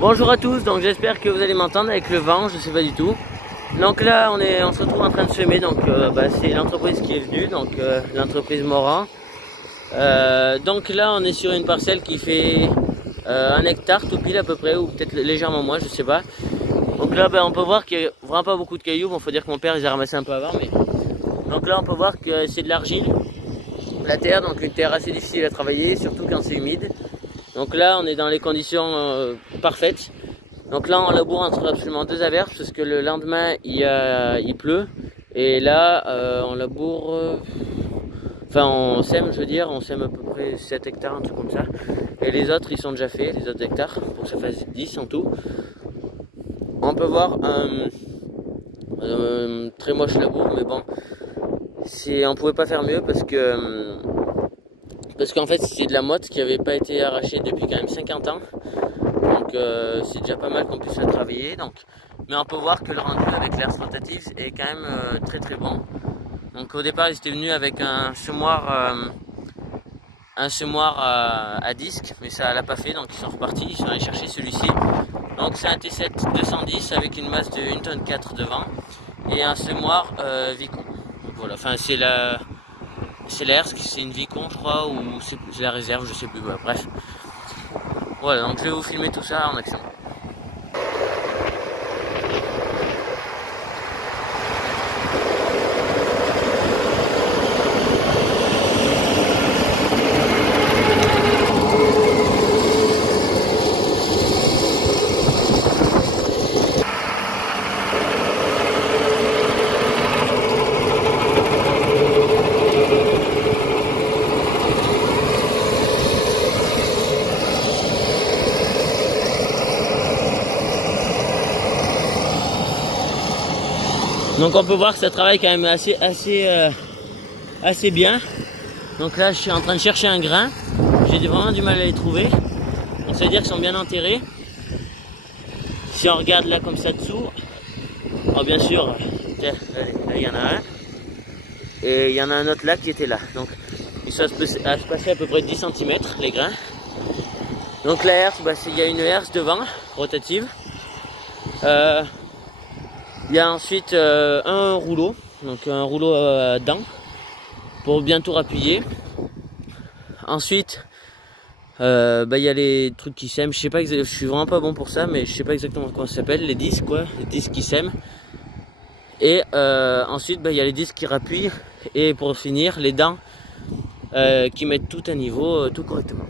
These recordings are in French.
Bonjour à tous, donc j'espère que vous allez m'entendre avec le vent, je sais pas du tout. Donc là on se retrouve en train de semer, donc c'est l'entreprise qui est venue, donc l'entreprise Moran. Donc là on est sur une parcelle qui fait 1 hectare tout pile à peu près, ou peut-être légèrement moins, je sais pas. Donc là on peut voir qu'il n'y a vraiment pas beaucoup de cailloux, bon faut dire que mon père les a ramassés un peu avant, mais... Donc là on peut voir que c'est de l'argile, la terre, donc une terre assez difficile à travailler, surtout quand c'est humide. Donc là on est dans les conditions parfaites. Donc là on laboure entre absolument 2 averses parce que le lendemain il pleut. Et là on laboure, enfin on sème, je veux dire, on sème à peu près 7 hectares, un truc comme ça. Et les autres ils sont déjà faits, les autres hectares, pour que ça fasse 10 en tout. On peut voir un très moche labour, mais bon, on pouvait pas faire mieux parce qu'en fait c'est de la motte qui n'avait pas été arrachée depuis quand même 50 ans. Donc c'est déjà pas mal qu'on puisse la travailler. Donc, mais on peut voir que le rendu avec l'air rotatif est quand même très très bon. Donc au départ ils étaient venus avec un semoir à disque, mais ça l'a pas fait, donc ils sont repartis, ils sont allés chercher celui-ci. Donc c'est un T7 210 avec une masse de 1,4 tonne devant et un semoir Vicon. Donc voilà, enfin c'est l'air, c'est une Vicon je crois, ou c'est la réserve, je sais plus, bah, bref. Voilà, donc je vais vous filmer tout ça en action. Donc on peut voir que ça travaille quand même assez bien. Donc là je suis en train de chercher un grain. J'ai vraiment du mal à les trouver. Donc ça veut dire qu'ils sont bien enterrés. Si on regarde là comme ça dessous, alors bien sûr, là il y en a un. Et il y en a un autre là qui était là. Donc ils sont à se passer à peu près 10 cm les grains. Donc la herse, il y a une herse devant, rotative. Il y a ensuite un rouleau, donc un rouleau à dents pour bien tout appuyer. Ensuite, il y a les trucs qui sèment. Je sais pas, je suis vraiment pas bon pour ça, mais je sais pas exactement comment ça s'appelle. Les disques, quoi, les disques qui sèment. Et ensuite, il y a les disques qui rappuient. Et pour finir, les dents qui mettent tout à niveau, tout correctement.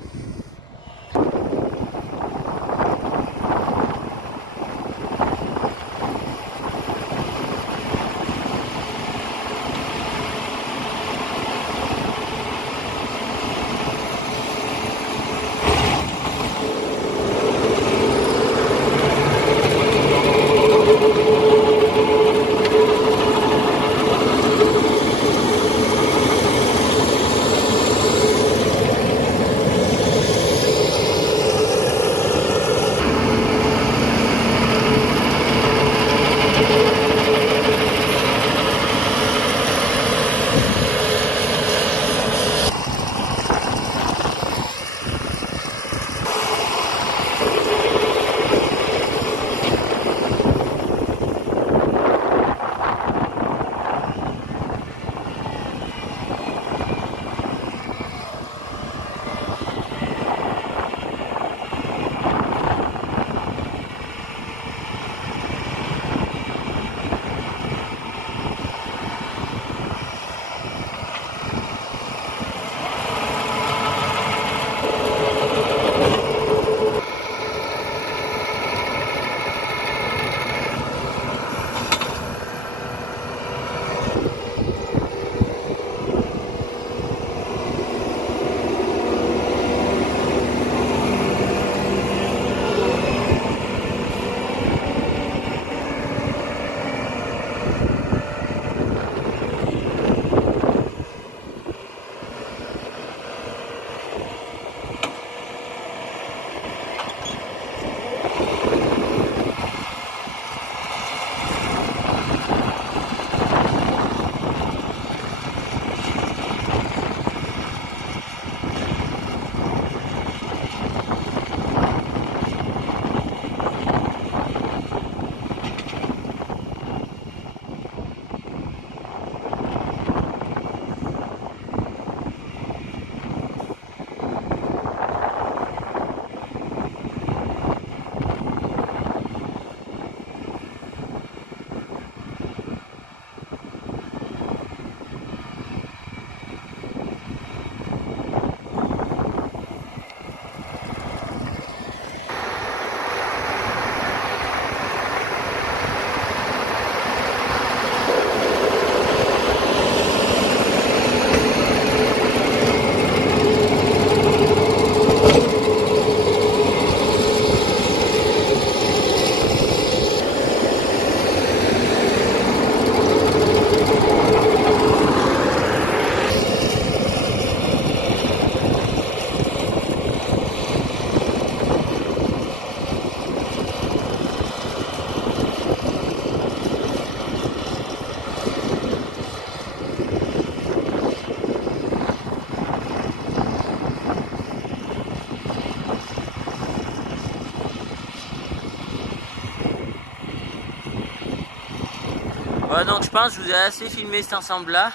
Voilà, donc je pense que je vous ai assez filmé cet ensemble là.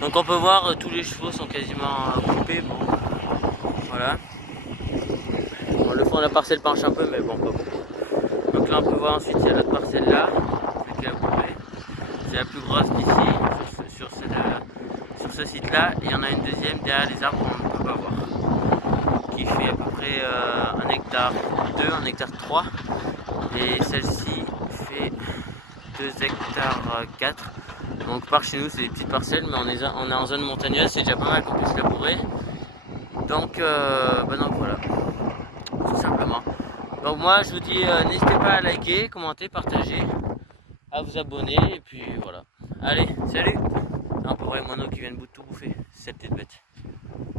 Donc on peut voir tous les chevaux sont quasiment coupés. Bon, voilà. Bon, le fond de la parcelle penche un peu, mais bon, pas beaucoup. Donc là on peut voir ensuite il y a l'autre parcelle là, celle qui a coupé. C'est la plus grosse d'ici, sur ce site là. Et il y en a une deuxième derrière les arbres qu'on ne peut pas voir, qui fait à peu près 1 hectare 2, 1 hectare 3. Et celle-ci fait 2 hectares 4. Donc par chez nous c'est des petites parcelles, mais on est en zone montagneuse, c'est déjà pas mal qu'on puisse labourer. Donc, donc voilà, tout simplement. Donc moi je vous dis n'hésitez pas à liker, commenter, partager, à vous abonner et puis voilà. Allez, salut. Non, pas vrai, mono qui vient de tout bouffer, cette petite bête.